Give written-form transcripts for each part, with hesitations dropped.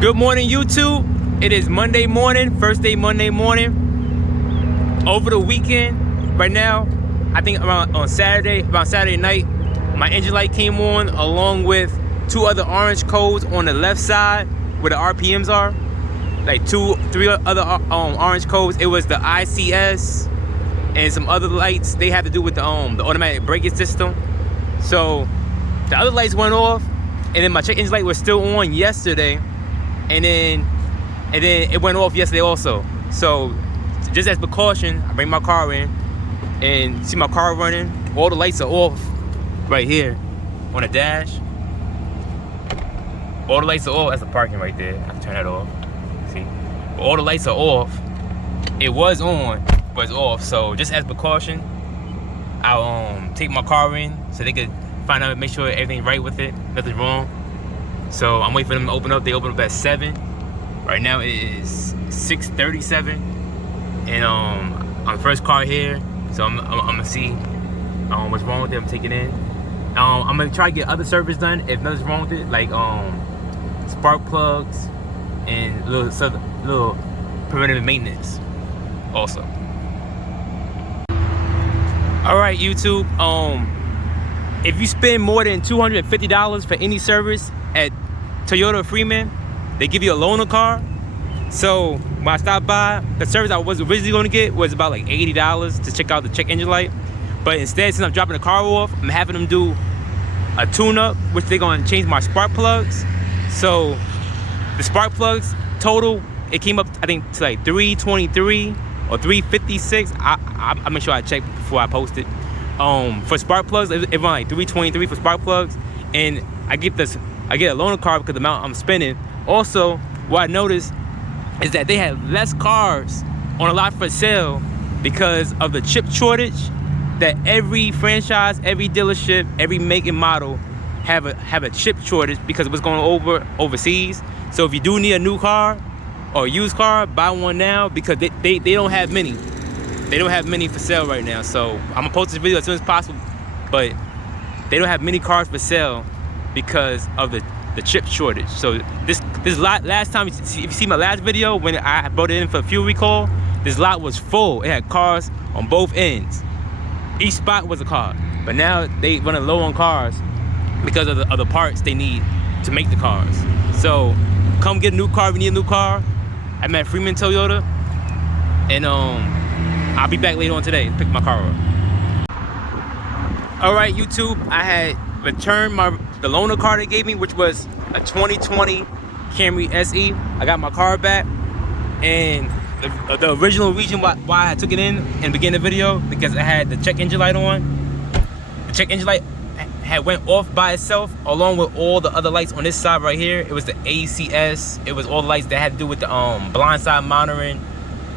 Good morning, YouTube. It is Monday morning, first day Monday morning. Over the weekend, right now, I think around Saturday night, my engine light came on along with two other orange codes on the left side where the RPMs are. Like three other orange codes. It was the ICS and some other lights. They had to do with the automatic braking system. So the other lights went off, and then my check engine light was still on yesterday. And then it went off yesterday also. So just as precaution, I bring my car in and see my car running. All the lights are off right here on the dash. All the lights are off. That's the parking right there. I can turn that off. See? But all the lights are off. It was on, but it's off. So just as precaution, I'll take my car in so they could find out, make sure everything's right with it, nothing's wrong. So I'm waiting for them to open up. They open up at 7. Right now it is 6:37, and I'm the first car here. So I'm gonna see what's wrong with it. I'm taking it in. I'm gonna try to get other service done if nothing's wrong with it, like spark plugs and little preventative maintenance also. All right, YouTube. If you spend more than $250 for any service at Toyota Freeman, they give you a loaner car. So when I stopped by, the service I was originally going to get was about like $80 to check out the check engine light. But instead, since I'm dropping the car off, I'm having them do a tune-up, which they're going to change my spark plugs. So the spark plugs total, it came up I think to like $323 or $356. I make sure I check before I post it. For spark plugs, it went like $323 for spark plugs, and I get a loaner car because the amount I'm spending. Also, what I noticed is that they have less cars on a lot for sale because of the chip shortage. That every franchise, every dealership, every make and model have a chip shortage because of what's going on overseas. So if you do need a new car or a used car, buy one now because they don't have many. They don't have many for sale right now. So I'm gonna post this video as soon as possible, but they don't have many cars for sale because of the chip shortage. So this last time, if you see my last video when I brought it in for a fuel recall, this lot was full. It had cars on both ends. Each spot was a car. But now they running low on cars because of the parts they need to make the cars. So come get a new car if you need a new car. I'm at Freeman Toyota, and I'll be back later on today to pick my car up. All right, YouTube, I had returned the loaner car they gave me, which was a 2020 Camry SE. I got my car back, and the original reason why I took it in the beginning of the video, because it had the check engine light on. The check engine light had went off by itself along with all the other lights on this side right here. It was the ACS. It was all the lights that had to do with the blind side monitoring,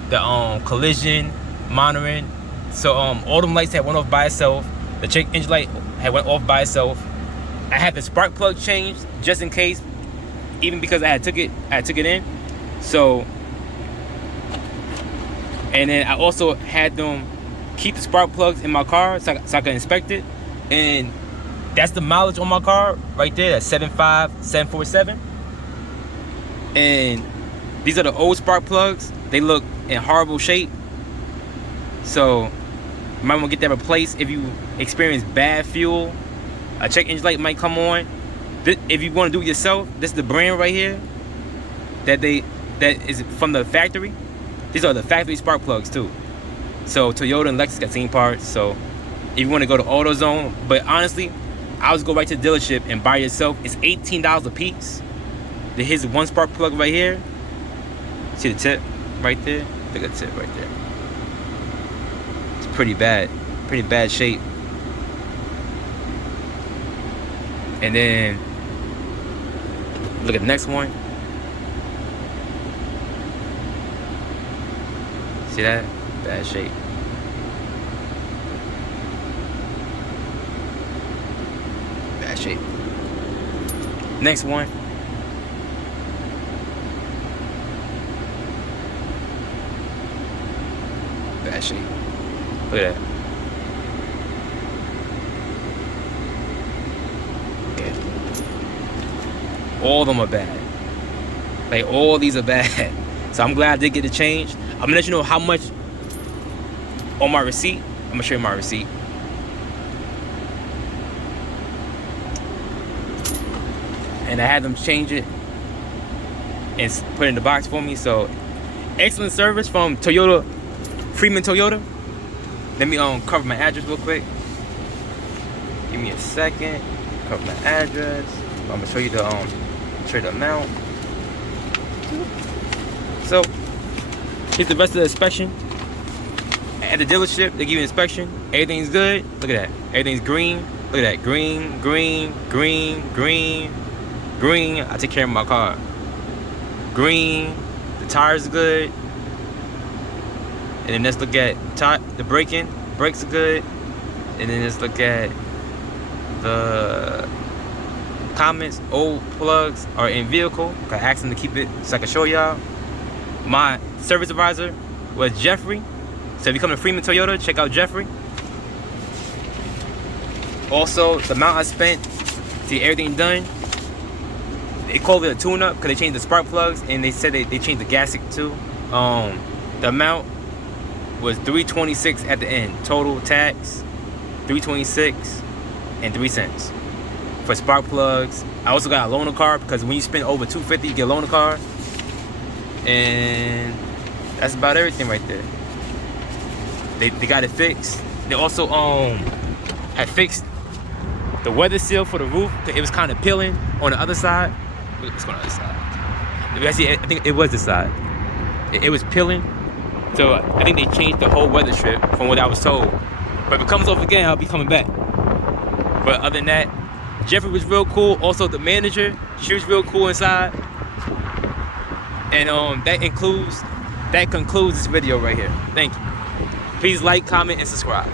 the collision monitoring. So all them lights had went off by itself. The check engine light had went off by itself. I had the spark plug changed just in case, even because I took it in. So, and then I also had them keep the spark plugs in my car so I can inspect it. And that's the mileage on my car right there. That's 75747. And these are the old spark plugs. They look in horrible shape. So you might want to get that replaced if you experience bad fuel. A check engine light might come on. If you want to do it yourself, this is the brand right here that is from the factory. These are the factory spark plugs too. So Toyota and Lexus got same parts. So if you want to go to AutoZone, but honestly, I would go right to the dealership and buy it yourself. It's $18 a piece. Here's one spark plug right here. See the tip right there? Look at the tip right there. It's pretty bad shape. And then look at the next one. See that? Bad shape. Bad shape. Next one. Bad shape. Look at that. Okay. All of them are bad. Like, all these are bad. So I'm glad I did get it changed. I'm gonna let you know how much on my receipt. I'm gonna show you my receipt. And I had them change it and put it in the box for me. So excellent service from Toyota, Freeman Toyota. Let me cover my address real quick. Give me a second. Cover my address. I'm gonna show you the amount. So here's the rest of the inspection. At the dealership, they give you an inspection. Everything's good. Look at that. Everything's green. Look at that. Green, green, green, green, green. I take care of my car. Green. The tires are good. And then let's look at the braking. Brakes are good. And then let's look at the comments. Old plugs are in vehicle. I asked them to keep it so I can show y'all. My service advisor was Jeffrey. So if you come to Freeman Toyota, check out Jeffrey. Also, the amount I spent to get everything done, they called it a tune-up because they changed the spark plugs and they said they changed the gasket too. The amount was $326 at the end. Total tax, $326 and 3 cents for spark plugs. I also got a loaner car because when you spend over $250, you get a loaner car. And that's about everything right there. They got it fixed. They also had fixed the weather seal for the roof. It was kind of peeling on the other side. Let's go on the other side. Actually, I think it was this side. It was peeling. So I think they changed the whole weather strip from what I was told. But if it comes off again, I'll be coming back. But other than that, Jeffrey was real cool. Also the manager, she was real cool inside. And that concludes this video right here. Thank you. Please like, comment, and subscribe.